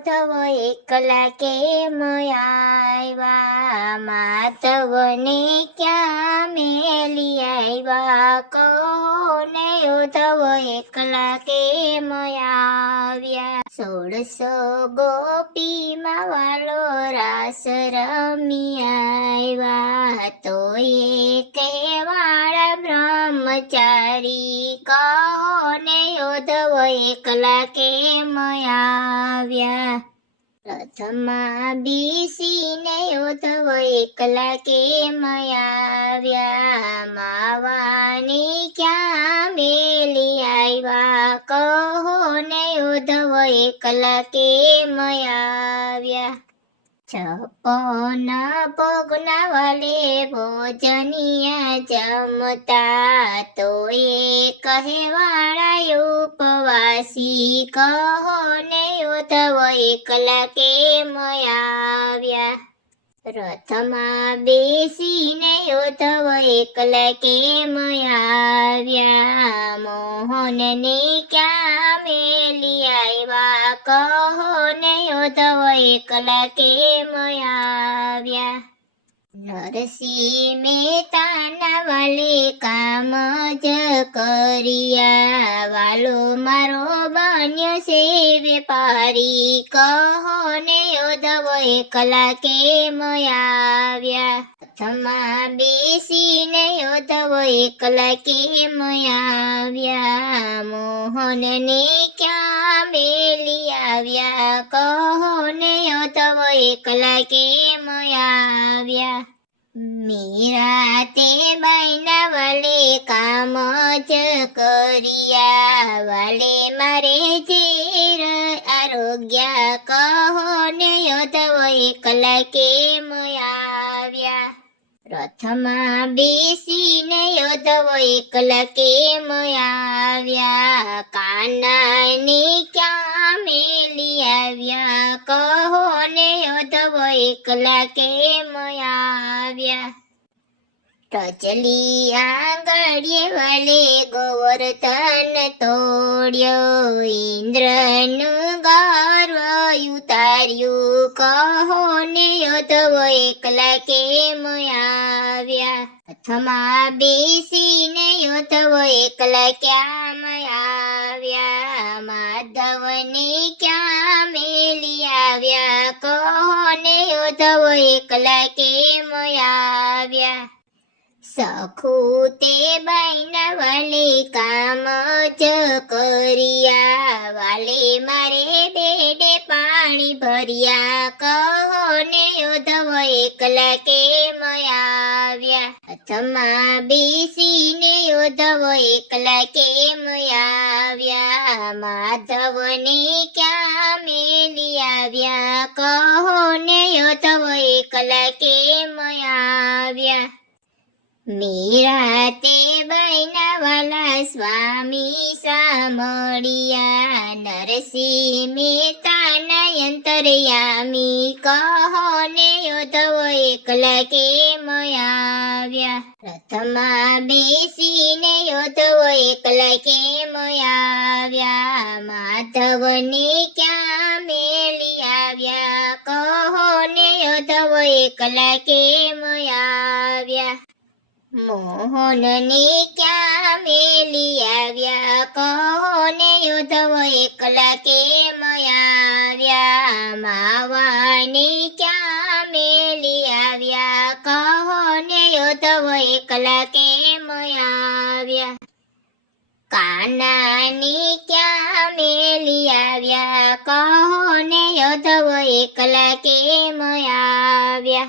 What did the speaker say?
યોધવ એકલા કેમ આવ્યા, માધવને ક્યાં મેલી આવ્યા, કોને યોધવ એકલા કેમ આવ્યા. 16 ગોપીમાં વાલો રાસ રમી આવ્યા, તો એ કહેવાળા બ્રહ્મચારી કોને યોધવ એકલા કેમ આવ્યા. રથમાં બેસીને યોધવ એકલા કેમ આવ્યા, માવાને ક્યાં મેલી આવ્યા, કોને યોધવ એકલા કેમ આવ્યા. 56 ભોગના વાલે ભોજનિયા જમતા, તો એ કહેવાળા ઉપવાસી કોને યોધવ એકલા કેમ આવ્યા. રથમાં બેસીને યોધવ એકલા કેમ આવ્યા, મોહનને ક્યાં મેલી આવ્યા, કોને યોધવ એકલા કેમ આવ્યા. નરસિંહ મહેતાના વાલે કામ જ કર્યા, વાલો મારો બન્યો છે વેપારી, કોને યોધવ એકલા કેમ આવ્યા. રથમાં બેસીને યોધવ એકલા કેમ આવ્યા, મોહનને ક્યાં મેલી આવ્યા, કોને યોધવ એકલા કેમ આવ્યા. મીરા તે બાઈના વાલે કામ જ કર્યા, વાલે મારે ઝેર આરોગ્ય, કોને યોધવ એકલા કેમ આવ્યા. રથમાં બેસીને યોધવ એકલા કેમ આવ્યા, કાનાને ક્યાં મેલી આવ્યા, કોને યોધવ એકલા કેમ આવ્યા. ટચલી આંગળીએ વાલે ગોવર્ધન તોડ્યો, ઇન્દ્રનું ગર્વ ઉતાર્યું, કોને યોધવ એકલા કેમ આવ્યા. રથમાં બેસીને યોધવ એકલા ક્યાં આવ્યા, માધવને ક્યાં મેલી આવ્યા, કોને યોધવ એકલા કેમ આવ્યા. સખુ તે બાઈના વાલે કામ જ કર્યા, વાલે મારે બેડે પાણી ભર્યા, કોને યોધવ એકલા કેમ આવ્યા. રથમાં બેસીને યોધવ એકલા કેમ આવ્યા, માધવને ક્યાં મેલી આવ્યા, કોને યોધવ એકલા કેમ આવ્યા. મીરા તે બાઈના વાલા સ્વામી સાંભળ્યા, નરસિંહ મહેતાના અંતર્યામી, કોને યોધવ એકલા કેમ આવ્યા. રથમાં બેસીને યોધવ એકલા કેમ આવ્યા, માધવને ક્યાં મેલી આવ્યા, કોને યોધવ એકલા કેમ આવ્યા. મોહનને ક્યાં મેલી આવ્યા, કોને યોધવ એકલા કેમ આવ્યા, માવાને ક્યાં મેલી આવ્યા, કોને યોધવ એકલા કેમ આવ્યા. કાનાને ક્યાં મેલી આવ્યા, કોને યોધવ એકલા કેમ આવ્યા.